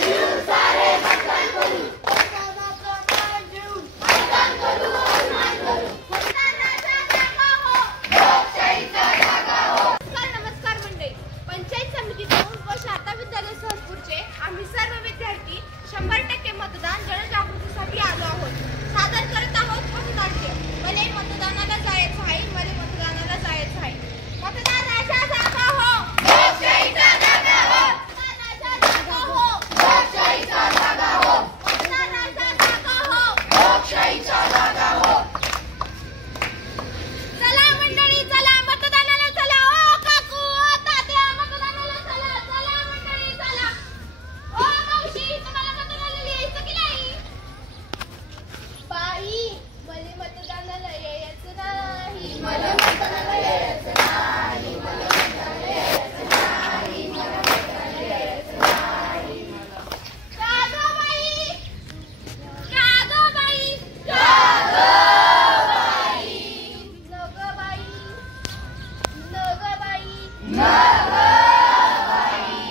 मिळून सारे मतदान करू. मतदानाचा मान देऊन मतदान करू, अभिमान करू. मतदानाचा जागा हो, लोकशाहीचा जागा हो. नमस्कार मंडळी. पंचायत समिती 2 व शारदा विद्यालय सहजपूरचे आम्ही सर्व विद्यार्थी 100% मतदान जनजागृतीसाठी आलो आहोत. सादर करत आहोत मतदानचे. मला मतदानाला जायचं आहे, मला मतदानाला जायचं आहे. मतदानाच्या जागा हो, लोकशाहीचा जागा हो. मतदानाच्या जागा हो, लोकशाहीचा जागा हो. मतदानाच्या जागा हो. लोकशाहीचा जागा हो. चला मंडळी, चला मतदानाला चला. ओ काकू, ओ तात्या, मतदानाला चला. चला मंडळी, चला. ओ मावशी, तुम्हाला मतदानाला यायचं की नाही? बाई, मला मतदानाला यायचं नाही. मला मतदानाला यायचं नाही. मला मतदानाला यायचं नाही. मला मतदानाला यायचं नाही. का गं बाई? का गं बाई? का गं बाई? न गं बाई, न गं बाई. न गं बाई.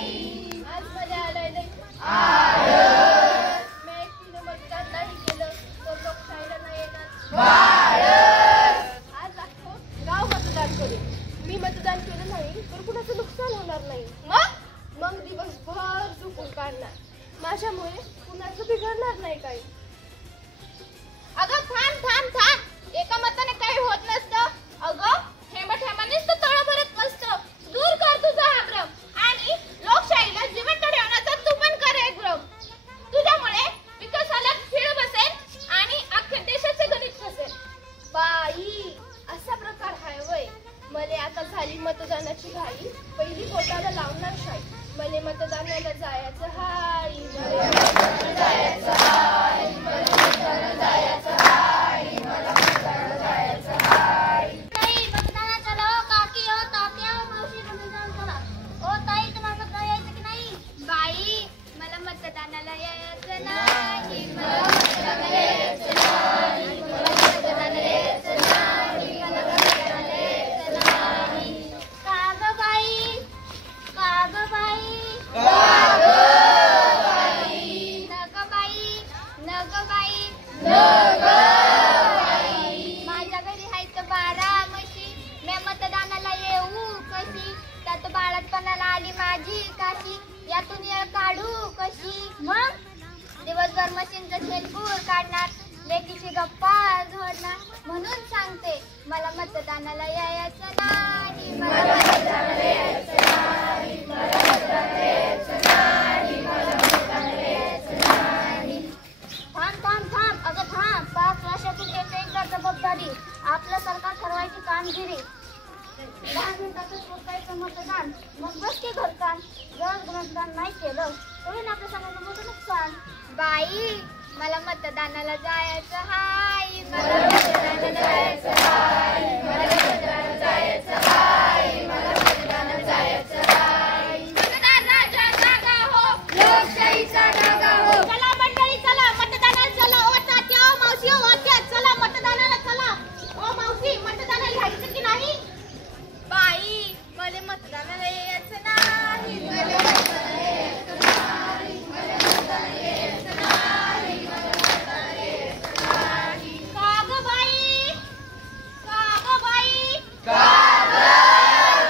आज मला आलंय नाही. आळस. मी एकटीनं मतदान नाही केलं तर लोकशाहीला नाही येणार. बाळस. आज अख्खं गाव मतदान करेल. मी मतदान केलं नाही तर कुणाचं नुकसान होणार नाही. मग दिवसभर झोपून काढणार. माझ्यामुळे कुणाचं बिघडणार नाही काही. अगं थांब थांब थांब. एका मताने काही होत नसतं. अगं थेंबा थेंबानेच तर तळं भरत नसतं. दूर कर तुझा हा भ्रम आणि लोकशाहीला जिवंत ठेवण्याचा तू पण कर एक भ्रम. तुझ्यामुळे विकासाला खीळ बसेल आणि अख्ख्या देशाचे गणित फसेल. बाई, असा प्रकार हाय वय. मले आता झाली मतदानाची घाई. पहिली पोटाला लावणार शाई. मले मतदानाला जायचं हाय. मला मतदानाला जायचं हाय. मला मतदानाला जायचं हाय. मला मतदानाला जायचं हाय. ताई, मतदानाला चला. ओ काकी, ओ तात्या, ओ मावशी, मतदानाला चला. ओ ताई, तुम्हाला मतदान यायचं की नाही? बाई, मला मतदानाला यायचं नाही. मला मतदानाला यायचं नाही. मला मतदानाला यायचं नाही. मला मतदानाला यायचं नाही. का गं बाई? का गं बाई? का गं बाई? न गं बाई, न गं बाई. न गं बाई. माझ्या घरी आहेत 12 म्हशी. मी मतदानाला येऊ कशी? त्यात बाळातपणाला आली माझी काशी. यातून येळ काढू कशी? मग दिवसभर मशीनचं शेणकूर काढणार. लेकीची गप्पा झोडणार. म्हणून सांगते मला मतदानाला यायचं नाही. मला मतदानाला यायचं नाही. मला मतदानाला यायचं नाही. मला मतदानाला यायचं नाही. थांब थांब थांब. अगं थांब. 5 वर्षातून येते एकदा जबाबदारी. आपलं सरकार ठरवायची कामगिरी. 10 मिनिटातच पोचायचं मतदान. मग बस की घरकाम. जर मतदान नाही केलं तर आपल्या समाजाचं मोठं नुकसान. बाई, मला मतदानाला जायचं हाय. मला मतदानाला जायचं हाय. मला मतदानाला जायचं हाय. मला मतदानाला जायचं हाय. मतदानाच्या जागा हो, लोकशाहीचा जागा हो. चला मंडळी, चला मतदानाला चला. ओ तात्या, ओ मावशी, ओ आत्या, चला मतदानाला चला. ओ मावशी, मतदानाला घ्यायचं की नाही? बाई, मला मतदानाला यायचं नाही. मला मतदानाला यायचं नाही. मला मतदानाला यायचं नाही. मला मतदानाला यायचं नाही. का गं बाई? का गं बाई? का गं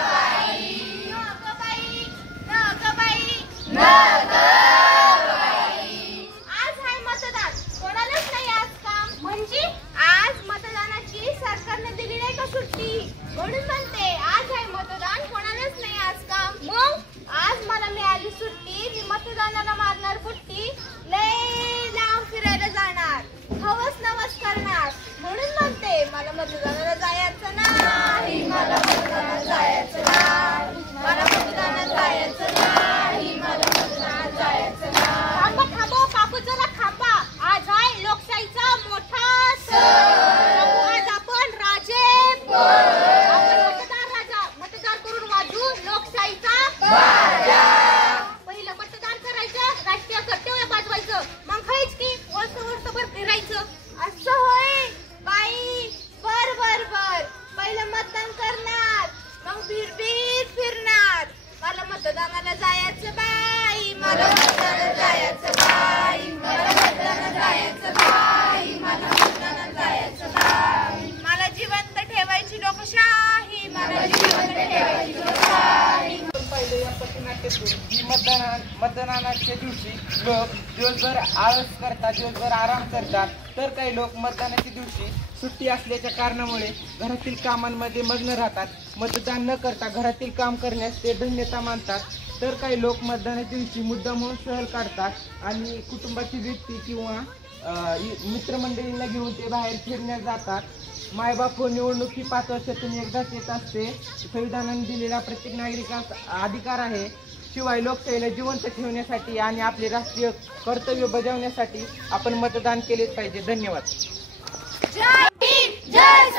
बाई? न गं बाई, न गं बाई. न गं बाई. आज आहे मतदान, कोणालाच नाही आज काम. म्हणजे आज मतदानाची सरकारने दिली नाही का सुट्टी? म्हणून म्हणते आज आहे मतदान, कोणालाच नाही आज काम. मग आज मला मिळाली सुट्टी. मी मतदानाला मारणार बुट्टी. लय लांब फिरायला जाणार. हवस नवस करणार. म्हणून म्हणते मला मतदानाला जायचं नाही. मला मतदानाला जायचं नाही. मला मतदानाला जायचं नाही. मला मतदानाला जायचं नाही. थांबा थांबा काकू, जरा थांबा. आज आहे लोकशाहीचा मोठा सण. सण. आज आपण राजे आपण मतदार राजा. मतदार करून वाजू लोकशाहीचा बाजा. पहिलं मतदान करायचं, राष्ट्रीय कर्तव्य वाजवायचं. मग खायच की वर्षभर फिरायचं. असं होय बाई? बर बर बर. पहिलं मतदान करणार. मतदानाच्या दिवशी लोक दिवसभर आळस करतात, दिवसभर आराम करतात, तर काही लोक मतदानाच्या दिवशी सुट्टी असल्याच्या कारणामुळे घरातील कामांमध्ये मग्न राहतात. मतदान न करता घरातील काम करण्यास ते धन्यता मानतात. तर काही लोक मतदानाच्या दिवशी मुद्दामहून सहल काढतात आणि कुटुंबाची व्यक्ती किंवा मित्रमंडळींना घेऊन ते बाहेर फिरण्यास जातात. मायबाप निवडणूक ही 5 वर्षातून एकदाच येत असते. संविधानाने दिलेला प्रत्येक नागरिकास अधिकार आहे. शिवाय लोकशाहीला जिवंत ठेवण्यासाठी आणि आपले राष्ट्रीय कर्तव्य बजावण्यासाठी आपण मतदान केलेच पाहिजे. धन्यवाद. जय हिंद, जय